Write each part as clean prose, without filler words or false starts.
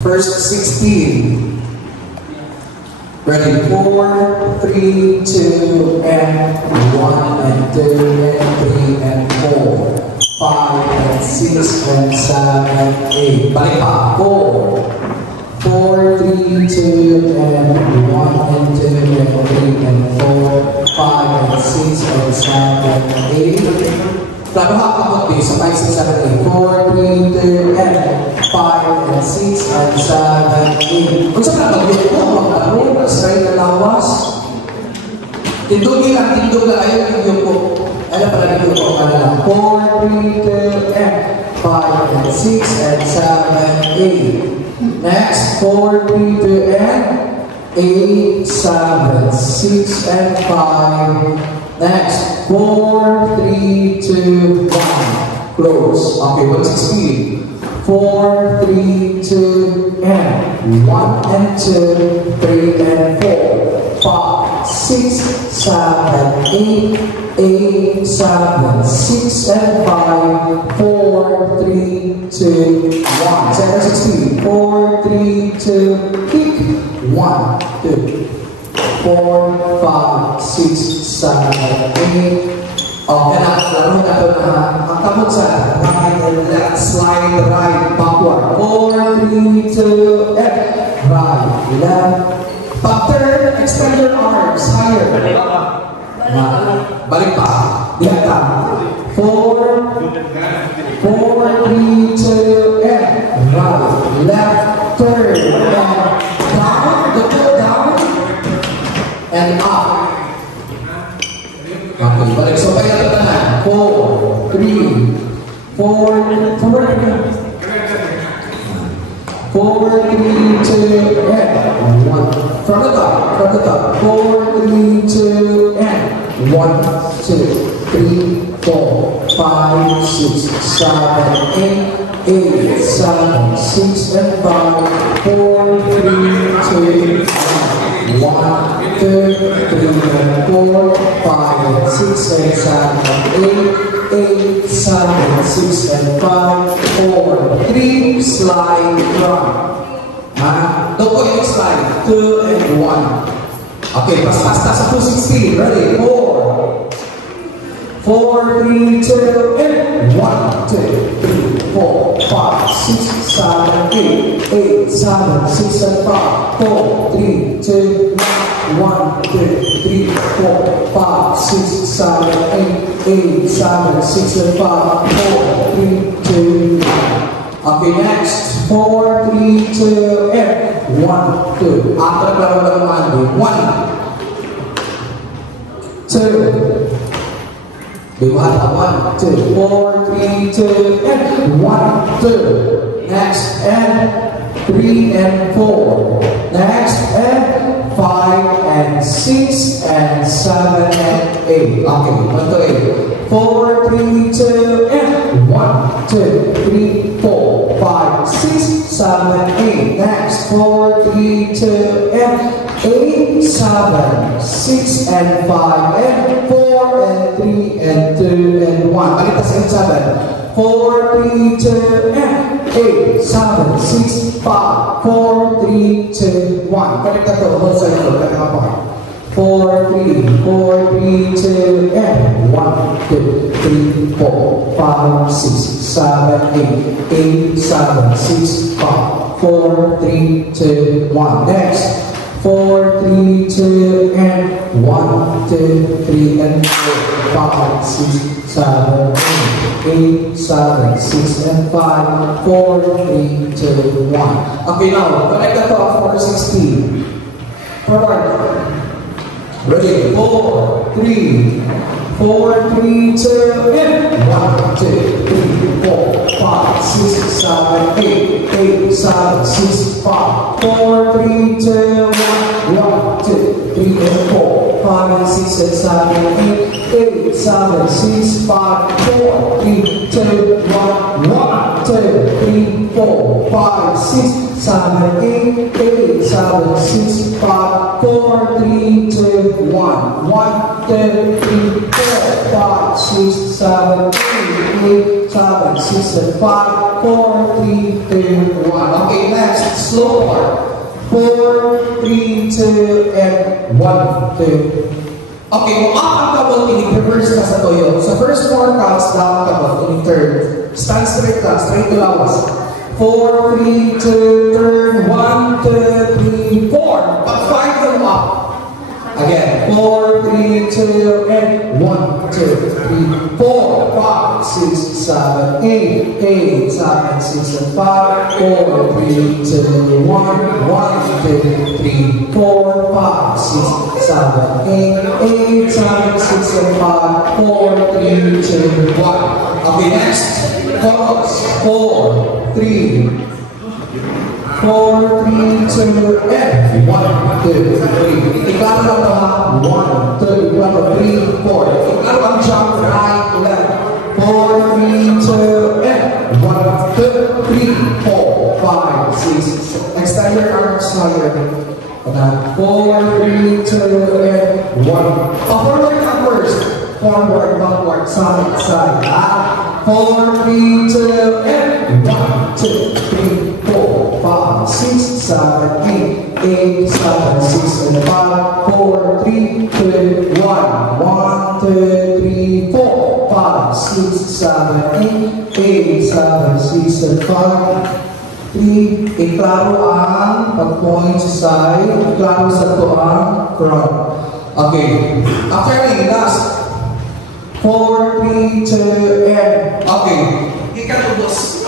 First 16. Ready? 4, 3, 2, and 1, and 2, and 3, and 4, 5, and 6, and 7, 8. Balik pa. 4, 3, 2, and 1, and 2, and 3, and 4, 5, and 6, and 7, 8. Plano hapon din sa 5, 6, 7, 8. 4, 3, 2, and 5, and 6, and 7, 8. Kung saan nabagyan mo, mag-aro, straight na lawas. Tindugin lang, tindog lang, ayaw tindog po. Ano pala tindog po ka lang? 4, 3, 2, and 5, and 6, and 7, 8. Next, 4, 3, 2, and 8, 7, 6, and 5. Next, 4, 3, 2, 1. Close. Okay, 116. 4, 3, 2, and 1, and 2, 3, and 4, 5, 6, 7, 8, 8, 7, 6, and 5, 4, 3, 2, 1. 716. 4, 3, 2, kick. 1, 2, 4, 5, 6, 7, 8. Okay na, laro na ito na. Ang kamot sa right and left, slide right, backward. 4, 3, 2, and right, left. Back turn, extend your arms higher. Balik pa. Diyan ka. 4, 3, 2, and right, left, turn, and down, the foot down, and up. Okay, balik. So, kaya ito na. 4, 3, 4, 4, 3, 2, and 1. From the top. 4, 3, 2, and 1, 2, 3, 4, 5, 6, 7, 8, 8, 7, 6, and 5, 4, 3, 2, 1, 2, 3, and 4, 5, and 6, and 7, 8, 8, 7, 6, and 5, 4, 3, slide front. Don't go in slide. 2 and 1. Okay, pas-pasta sa 216. Ready? 4, 3, 2, and 1, 2, 3, 4, 5, 6, 7, 8, 8, 7, 6, and 5, 4, 3, 2, 1, 2, 3, 4, 5, 6, 7, 8, 8, 7, 6, and 5, 4, 3, 2, 1. Okay, next. 4, 3, 2, and 1, 2. After the 1, 2. We will have 1, 2, 4, 3, 2, and 1, 2. Next, and 3 and 4. Next, and 5 and 6 and 7 and 8. Okay, 1 to 8. 4, 3, 2, and 1, 2, 3, 4, 5, 6, 7, 8. Next, 4, 3, 2, and 8, 7, 6, and 5, and 4, and 3, and 2, and 1. Balik tas and 7. 4, 3, 2, and 8, 7, 6, 5, 4, 3, 2, 1. Balik na to. Hold sa ito. Balik na pa. 4, 3, 2, and 1, 2, 3, 4, 5, 6, 7, 8, 8, 7, 6, 5, 4, 3, 2, 1. Next, 4, 3, 2, and 1, 2, 3, and 4, 5, 6, 7, 8, 7, 6, and 5, 4, 3, 2, 1. Okay, now, connect that to 416. Forward. Ready? 4, 3, 2, and 1, 2, 3, 4, 5, 6, 7, 8, 8, 7, 6, 5, 4, 3, 2, 1, 2, 3, and 4, 5, and 6, and 7, 8, 7, 6, 5, 4, 3, 2, 1, 2, 3, 4, 5, 6, 7, 8, 8, 7, 6, 5, 4, 3, 2, 1, 2, 3, 4, 5, 6, 7, 8, 7, 6, and 5, 4, 3, 2, 1. Okay, next, slow part. 4, 3, 2, and 1, 2. Okay, kung ang kabot, reverse ka sa toyo. Sa first 4 counts, down kabot. In third, stand straight ka, straight to lawas. 4, 3, 2, turn, 1, 2, 3, 4. Pag 5 them up. Again, 4, 3, 2, and 1, 2, 3, 4, 5, 6, 7, 8, 8, 7, 6, and 5, 4, 3, 2, 1, 1, 2, 3, 4, 5, 6, 7, 8, 8, 7, 6, and 5, 4, 3, 2, 1. Okay, next. Chorus. 4, 3, 4, 3, 2, and 1, 2, 3. Iklaro lang ito ha. 1, 2, 3, 4. Iklaro ang jump right, left. 4, 3, 2, and 1, 2, 3, 4, 5, 6. Extend your arms higher. 4, 3, 2, and 1. Forward ka first. Forward, backward, side, side. 4, 3, 2, and 1, 2, 3, 4, 5, 6, 7, 8, 8, 7, 6, and 5, 4, 3, 2, 1, 1, 2, 3, 4, 5, 6, 7, 8, 8, 7, 6, and 5, 3, iklaro ang pag-point sa side, iklaro sa to ang front. Okay, after me, last. 4, 3, 2, and okay. Ikalubos.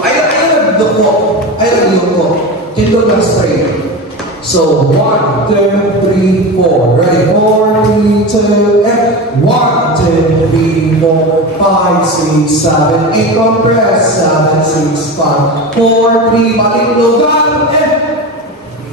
Ay nagluko. Tindog lang straight. So, 1, 2, 3, 4. Ready? 4, 3, 2, and 1, 2, 3, 4, 5, 6, 7, 8. Compress. 7, 6, 5, 4, 3. Balik lugan. And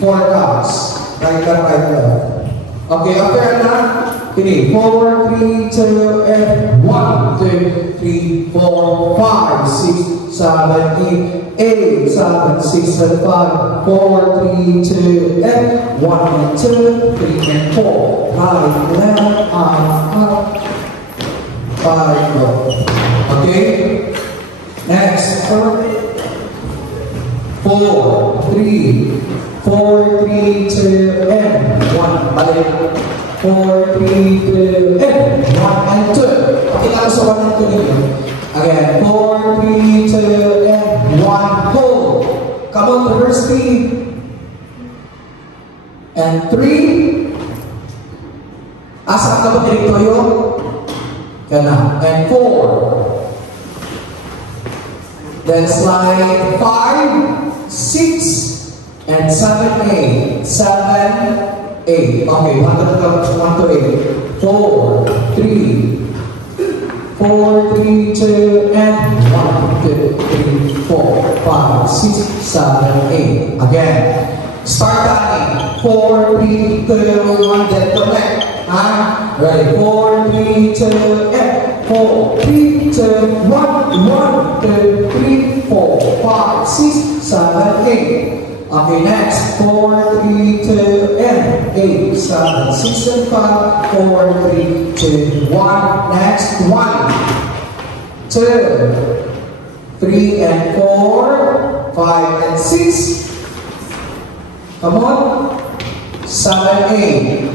4 counts. Right left, right left. Okay, after that, 4, 3, 2, and 1, 2, 3, 4, 5, 6, 7, 8, 8, 7, 6, and 5, 4, 3, 2, and 1, 2, 3, and 4. Right, left, up, 5, go. Okay? Next, 4, 3, 2, and 1. Balik. 4, 3, 2, and 1, and 2. Okay, lang sa 1 and 2 nito. Again, 4, 3, 2, and 1, hold. Come on, reverse 3. And 3. Asa ka ba dito yun? Kana. And 4. Then slide 5, 6, and 7, 8. 7, 8. Okay, 1 to 8. 4, 3, 4, 3, 2, and 1, 2, 3, 4, 5, 6, 7, 8. Again. Start counting. 4, 3, 2, 1, then connect. Ready? 4, 3, 2, and 4, 3, 2, 1, 1, 2, 3, 4, 5, 6, 7, 8. Okay, next. 4, 3, 2, and 8, 7, 6, and 5, 4, 3, 2, 1. Next, 1, 2, 3, and 4, 5, and 6. Come on. 7, 8.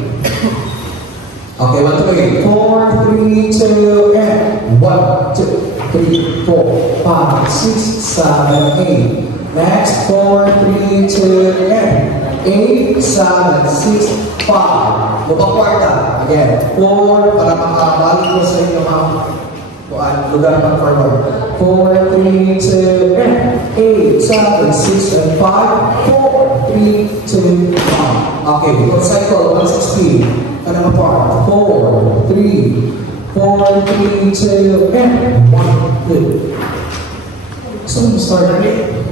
Okay, 1, 2, 8. 4, 3, 2, and 1, 2, 3, 4, 5, 6, 7, 8. Next, 4, 3, 2, and 8, 7, 6, 5. Lubang kwarta. Again, 4, para makabalik ko sa inyo mga lugar ng forward. 4, 3, 2, and 8, 7, 6, and 5. 4, 3, 2, 1. Okay, go cycle, 160. Ano part? 4, 3, 4, 3, 2, and 1, 2. So, start again.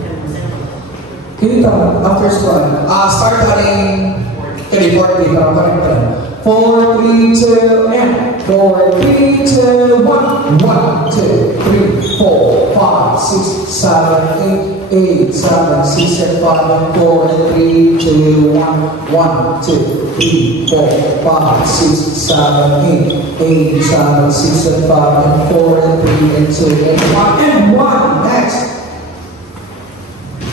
Kita, after squat. Start running. Okay, 40. 4, 3, 2, and 4, 3, 2, 1, 1, 2, 3, 4, 5, 6, 7, 8, 8, 7, 6, and 5, and 4, and 3, 2, 1, 1, 2, 3, 4, 5, 6, 7, 8, 8, 7, 6, and 5, and 4, and 3, and 2, and 1, and 1. Next.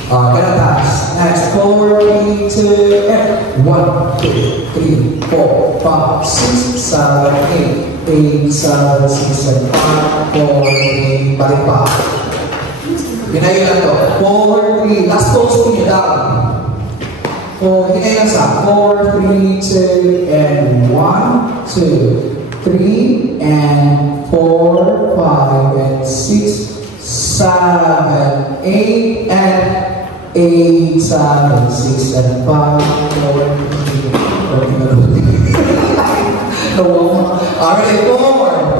Kanatas. Next, 4, 3, 2, and 1, 2, 3, 4, 5, 6, 7, 8, 8, 7, 6, and 5, 4, 3, balik pa. Hinayin to. 4, 3, last pose po nyo down. 4, hinayin sa 4, 3, 2, and 1, 2, 3, and 4, 5, and 6, 7, 8, and 8, 7, 6, and 5, 4,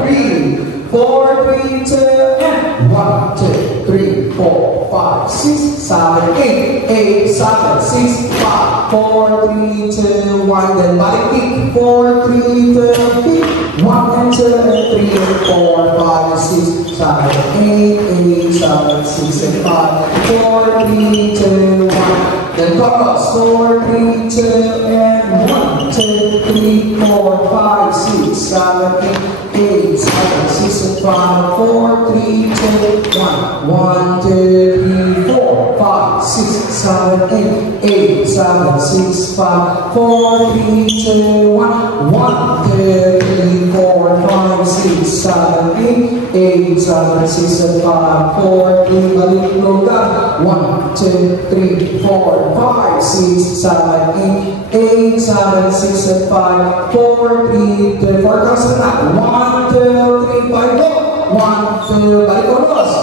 3, 4, 3, 2, and 1, 2, 3, 4, 5, 6, 7, 8, 8, 7, 6, 5, 4, 3, 2, 1, then balik kick, 4, 3, 2, kick, 1, and 2, and 3, and 4, 5, 6, 7, 8, 8, 7, 6, and 5, 4, 3, 2, 1, then chorus, 4, 3, 2, and 1, 2, 3, 4, 5, 6, 7, 8, 8, 7, 6, and 5, 4, 3, 2, 1, 1, 2, 3, 4, 5, 6, 7, 8, 8, 7, 6, 5, 4, 3, 2, 1, 1, 2, 3, 4, 5, 6, 7, 8, 8, 7, 6, and 5, 4, 3, balik loga, 1, 2, 3, 4, 5, 6, 7, 8, 8, 7, 6, and 5, 4, 3, 2, 4, comes to that, 1, 2, 3, 5, go, 1, 2, balik chorus,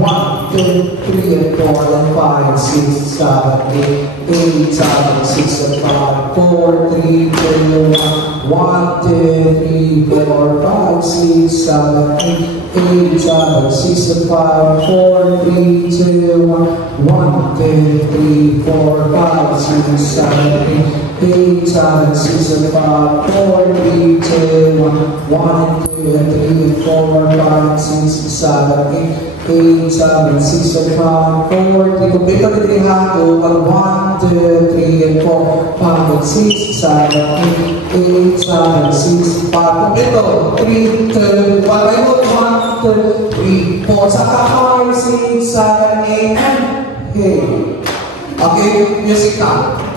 1, 2, 3, and 4, and 5, 6, 7, 8, 8, 7, 6, and 5, 4, 3, 2, 1, 1, 2, 3, 4, 5, 6, 7, 8, 8, 7, 6, and 5, 4, 3, 2, 1, 1, 2, 3, 4, 5, 6, 7, 8, 8, 7, 6, and 5, 4, 3, 2, 1, 1, 2, and 3, 4, 5, 6, 7, 8, 8, 7, 6, and 5, 4, 3, complete ang 3 hato, 1, 2, 3, and 4, 5, and 6, 7, 8, 8, 7, 6, 5, complete 3, 2, 1, by 1, 2, 3, 4, saka 5, 6, 7, 8, and 8. Okay, music na.